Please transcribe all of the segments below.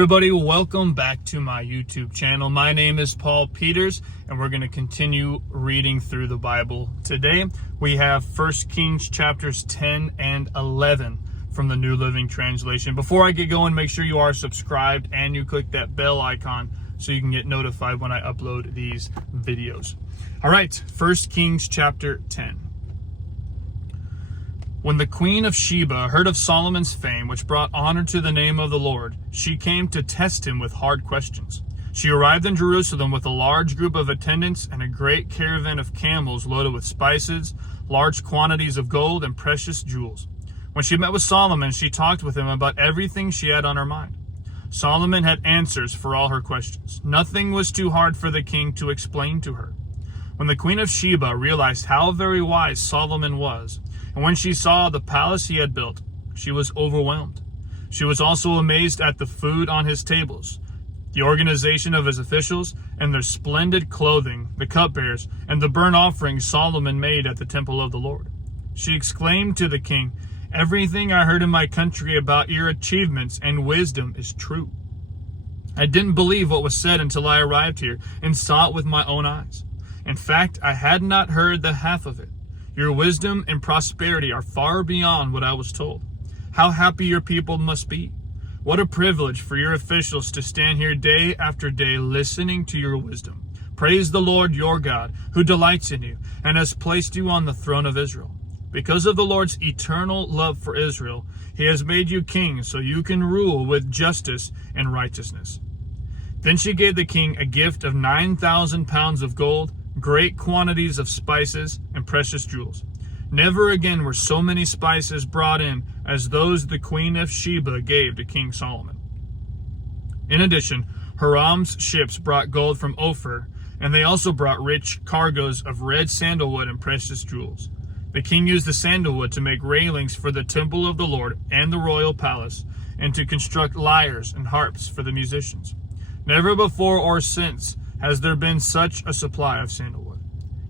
everybody, welcome back to my YouTube channel. My name is Paul Peters, and we're going to continue reading through the Bible. Today, we have 1 Kings chapters 10 and 11 from the New Living Translation. Before I get going, make sure you are subscribed and you click that bell icon so you can get notified when I upload these videos. All right, 1 Kings chapter 10. When the queen of Sheba heard of Solomon's fame, which brought honor to the name of the Lord, she came to test him with hard questions. She arrived in Jerusalem with a large group of attendants and a great caravan of camels loaded with spices, large quantities of gold, and precious jewels. When she met with Solomon, she talked with him about everything she had on her mind. Solomon had answers for all her questions. Nothing was too hard for the king to explain to her. When the queen of Sheba realized how very wise Solomon was, and when she saw the palace he had built, she was overwhelmed. She was also amazed at the food on his tables, the organization of his officials, and their splendid clothing, the cupbearers, and the burnt offerings Solomon made at the temple of the Lord. She exclaimed to the king, "Everything I heard in my country about your achievements and wisdom is true. I didn't believe what was said until I arrived here and saw it with my own eyes. In fact, I had not heard the half of it. Your wisdom and prosperity are far beyond what I was told. How happy your people must be. What a privilege for your officials to stand here day after day listening to your wisdom. Praise the Lord your God, who delights in you and has placed you on the throne of Israel. Because of the Lord's eternal love for Israel, he has made you king so you can rule with justice and righteousness." Then she gave the king a gift of 9,000 pounds of gold, great quantities of spices, and precious jewels. Never again were so many spices brought in as those the queen of Sheba gave to King Solomon. In addition, Hiram's ships brought gold from Ophir, and they also brought rich cargoes of red sandalwood and precious jewels. The king used the sandalwood to make railings for the temple of the Lord and the royal palace, and to construct lyres and harps for the musicians. Never before or since has there been such a supply of sandalwood.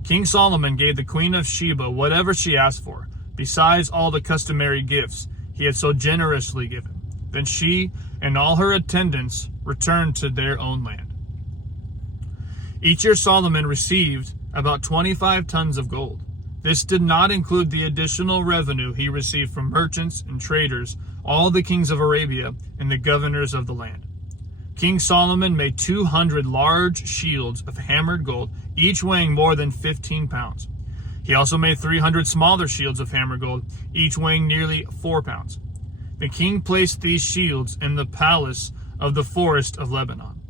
King Solomon gave the queen of Sheba whatever she asked for, besides all the customary gifts he had so generously given. Then she and all her attendants returned to their own land. Each year Solomon received about 25 tons of gold. This did not include the additional revenue he received from merchants and traders, all the kings of Arabia, and the governors of the land. King Solomon made 200 large shields of hammered gold, each weighing more than 15 pounds. He also made 300 smaller shields of hammered gold, each weighing nearly 4 pounds. The king placed these shields in the palace of the forest of Lebanon.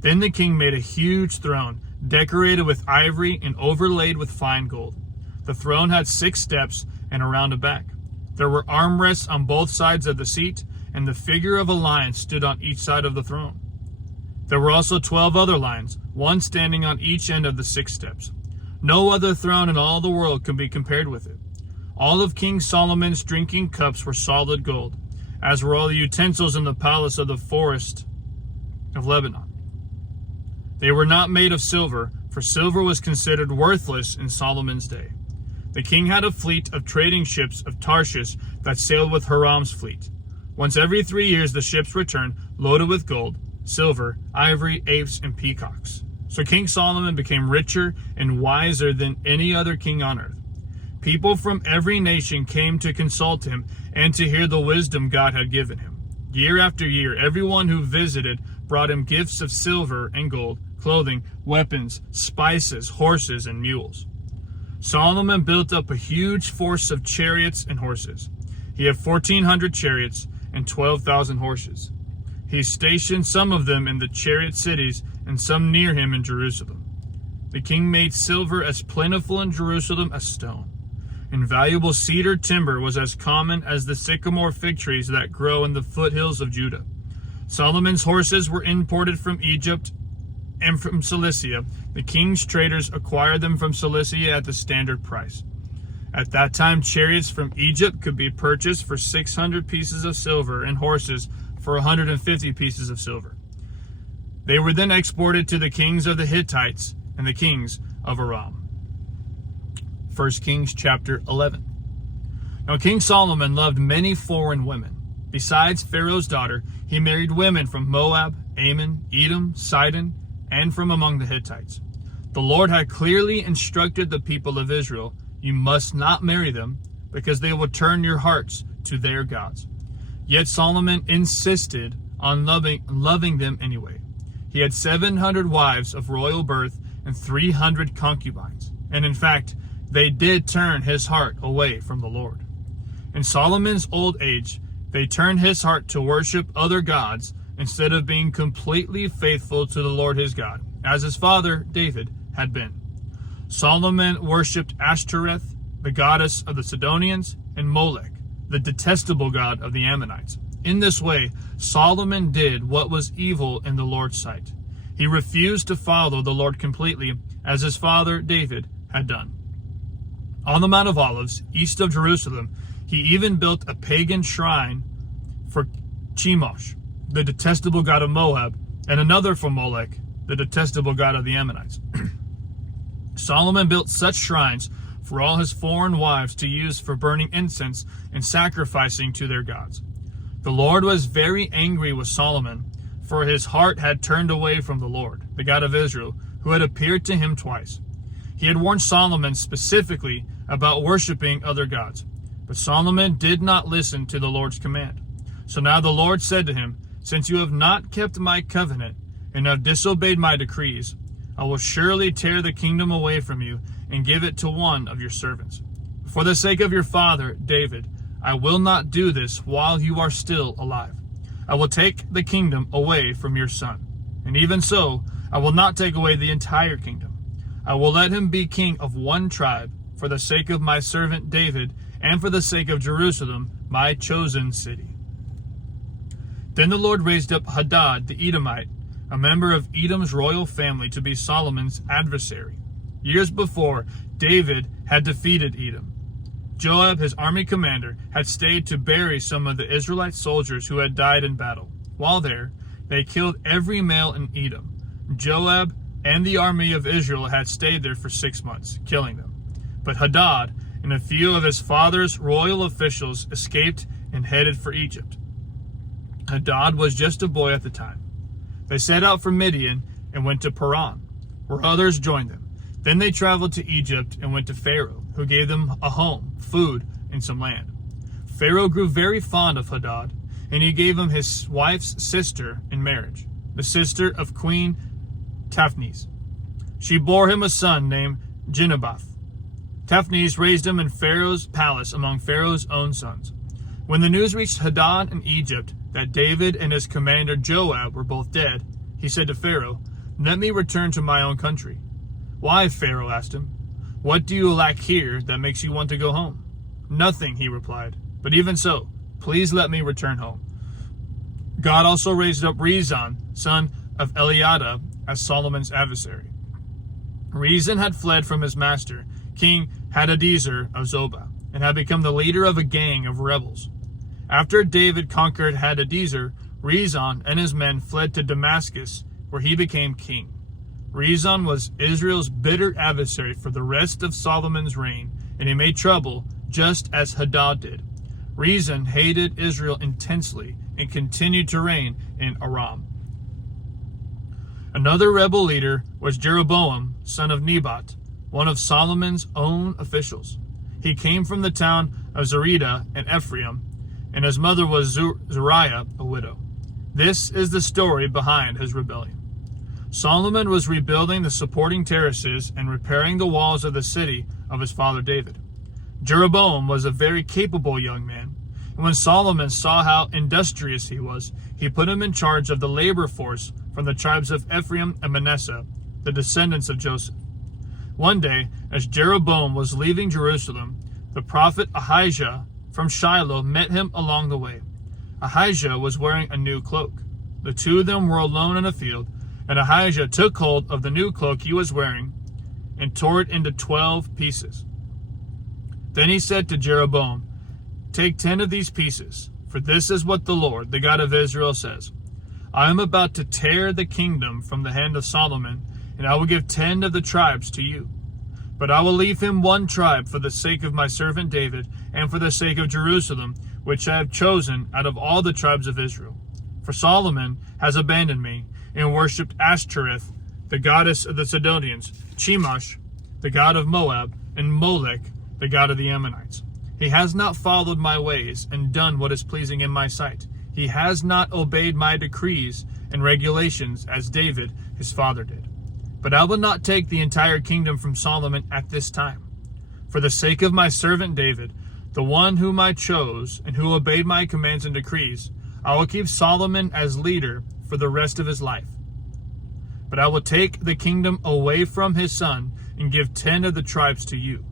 Then the king made a huge throne, decorated with ivory and overlaid with fine gold. The throne had 6 steps and a rounded back. There were armrests on both sides of the seat, and the figure of a lion stood on each side of the throne. There were also 12 other lions, one standing on each end of the 6 steps. No other throne in all the world can be compared with it. All of King Solomon's drinking cups were solid gold, as were all the utensils in the palace of the forest of Lebanon. They were not made of silver, for silver was considered worthless in Solomon's day. The king had a fleet of trading ships of Tarshish that sailed with Hiram's fleet. Once every 3 years the ships returned, loaded with gold, silver, ivory, apes, and peacocks. So King Solomon became richer and wiser than any other king on earth. People from every nation came to consult him and to hear the wisdom God had given him. Year after year, everyone who visited brought him gifts of silver and gold, clothing, weapons, spices, horses, and mules. Solomon built up a huge force of chariots and horses. He had 1,400 chariots and 12,000 horses. He stationed some of them in the chariot cities and some near him in Jerusalem. The king made silver as plentiful in Jerusalem as stone. Invaluable cedar timber was as common as the sycamore fig trees that grow in the foothills of Judah. Solomon's horses were imported from Egypt and from Cilicia. The king's traders acquired them from Cilicia at the standard price. At that time, chariots from Egypt could be purchased for 600 pieces of silver and horses for 150 pieces of silver. They were then exported to the kings of the Hittites and the kings of Aram. 1 Kings chapter 11. Now King Solomon loved many foreign women. Besides Pharaoh's daughter, he married women from Moab, Ammon, Edom, Sidon, and from among the Hittites. The Lord had clearly instructed the people of Israel, "You must not marry them, because they will turn your hearts to their gods." Yet Solomon insisted on loving them anyway. He had 700 wives of royal birth and 300 concubines. And in fact, they did turn his heart away from the Lord. In Solomon's old age, they turned his heart to worship other gods instead of being completely faithful to the Lord his God, as his father David had been. Solomon worshipped Ashtoreth, the goddess of the Sidonians, and Molech, the detestable god of the Ammonites. In this way, Solomon did what was evil in the Lord's sight. He refused to follow the Lord completely, as his father David had done. On the Mount of Olives, east of Jerusalem, he even built a pagan shrine for Chemosh, the detestable god of Moab, and another for Molech, the detestable god of the Ammonites. Solomon built such shrines for all his foreign wives to use for burning incense and sacrificing to their gods. The Lord was very angry with Solomon, for his heart had turned away from the Lord, the God of Israel, who had appeared to him twice. He had warned Solomon specifically about worshiping other gods, but Solomon did not listen to the Lord's command. So now the Lord said to him, "Since you have not kept my covenant and have disobeyed my decrees, I will surely tear the kingdom away from you and give it to one of your servants. For the sake of your father, David, I will not do this while you are still alive. I will take the kingdom away from your son. And even so, I will not take away the entire kingdom. I will let him be king of one tribe for the sake of my servant David and for the sake of Jerusalem, my chosen city." Then the Lord raised up Hadad the Edomite, a member of Edom's royal family, to be Solomon's adversary. Years before, David had defeated Edom. Joab, his army commander, had stayed to bury some of the Israelite soldiers who had died in battle. While there, they killed every male in Edom. Joab and the army of Israel had stayed there for 6 months, killing them. But Hadad and a few of his father's royal officials escaped and headed for Egypt. Hadad was just a boy at the time. They set out from Midian and went to Paran, where others joined them. Then they traveled to Egypt and went to Pharaoh, who gave them a home, food, and some land. Pharaoh grew very fond of Hadad, and he gave him his wife's sister in marriage, the sister of Queen Taphnes. She bore him a son named Genubath. Taphnes raised him in Pharaoh's palace among Pharaoh's own sons. When the news reached Hadad in Egypt that David and his commander Joab were both dead, he said to Pharaoh, "Let me return to my own country." "Why?" Pharaoh asked him. "What do you lack here that makes you want to go home?" "Nothing," he replied. "But even so, please let me return home." God also raised up Rezon, son of Eliada, as Solomon's adversary. Rezon had fled from his master, King Hadadezer of Zobah, and had become the leader of a gang of rebels. After David conquered Hadadezer, Rezon and his men fled to Damascus, where he became king. Rezon was Israel's bitter adversary for the rest of Solomon's reign, and he made trouble just as Hadad did. Rezon hated Israel intensely and continued to reign in Aram. Another rebel leader was Jeroboam, son of Nebat, one of Solomon's own officials. He came from the town of Zereda in Ephraim, and his mother was Zuriah, a widow. This is the story behind his rebellion. Solomon was rebuilding the supporting terraces and repairing the walls of the city of his father David. Jeroboam was a very capable young man, and when Solomon saw how industrious he was, he put him in charge of the labor force from the tribes of Ephraim and Manasseh, the descendants of Joseph. One day, as Jeroboam was leaving Jerusalem, the prophet Ahijah from Shiloh met him along the way. Ahijah was wearing a new cloak. The two of them were alone in a field, and Ahijah took hold of the new cloak he was wearing and tore it into 12 pieces. Then he said to Jeroboam, "Take 10 of these pieces, for this is what the Lord, the God of Israel, says. I am about to tear the kingdom from the hand of Solomon, and I will give 10 of the tribes to you. But I will leave him one tribe for the sake of my servant David, and for the sake of Jerusalem, which I have chosen out of all the tribes of Israel. For Solomon has abandoned me, and worshipped Ashtoreth, the goddess of the Sidonians, Chemosh, the god of Moab, and Molech, the god of the Ammonites. He has not followed my ways, and done what is pleasing in my sight. He has not obeyed my decrees and regulations, as David his father did. But I will not take the entire kingdom from Solomon at this time. For the sake of my servant David, the one whom I chose, and who obeyed my commands and decrees, I will keep Solomon as leader for the rest of his life. But I will take the kingdom away from his son, and give 10 of the tribes to you.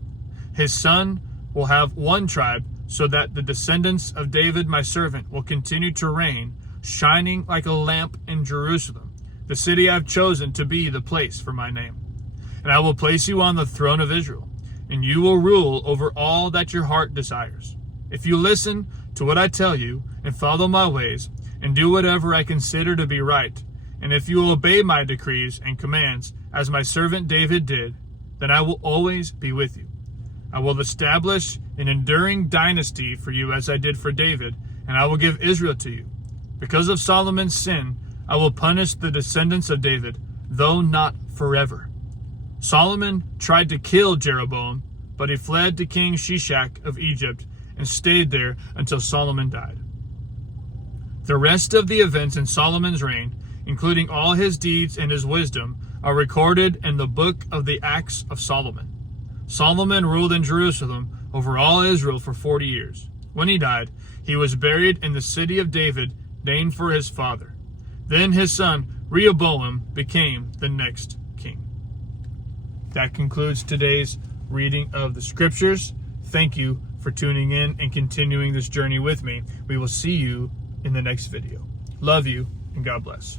His son will have 1 tribe, so that the descendants of David my servant will continue to reign, shining like a lamp in Jerusalem, the city I have chosen to be the place for my name. And I will place you on the throne of Israel, and you will rule over all that your heart desires. If you listen to what I tell you, and follow my ways, and do whatever I consider to be right, and if you will obey my decrees and commands, as my servant David did, then I will always be with you. I will establish an enduring dynasty for you as I did for David, and I will give Israel to you. Because of Solomon's sin, I will punish the descendants of David, though not forever. Solomon tried to kill Jeroboam, but he fled to King Shishak of Egypt and stayed there until Solomon died. The rest of the events in Solomon's reign, including all his deeds and his wisdom, are recorded in the book of the Acts of Solomon. Solomon ruled in Jerusalem over all Israel for 40 years. When he died, he was buried in the city of David, named for his father. Then his son Rehoboam became the next king. That concludes today's reading of the scriptures. Thank you for tuning in and continuing this journey with me. We will see you in the next video. Love you, and God bless.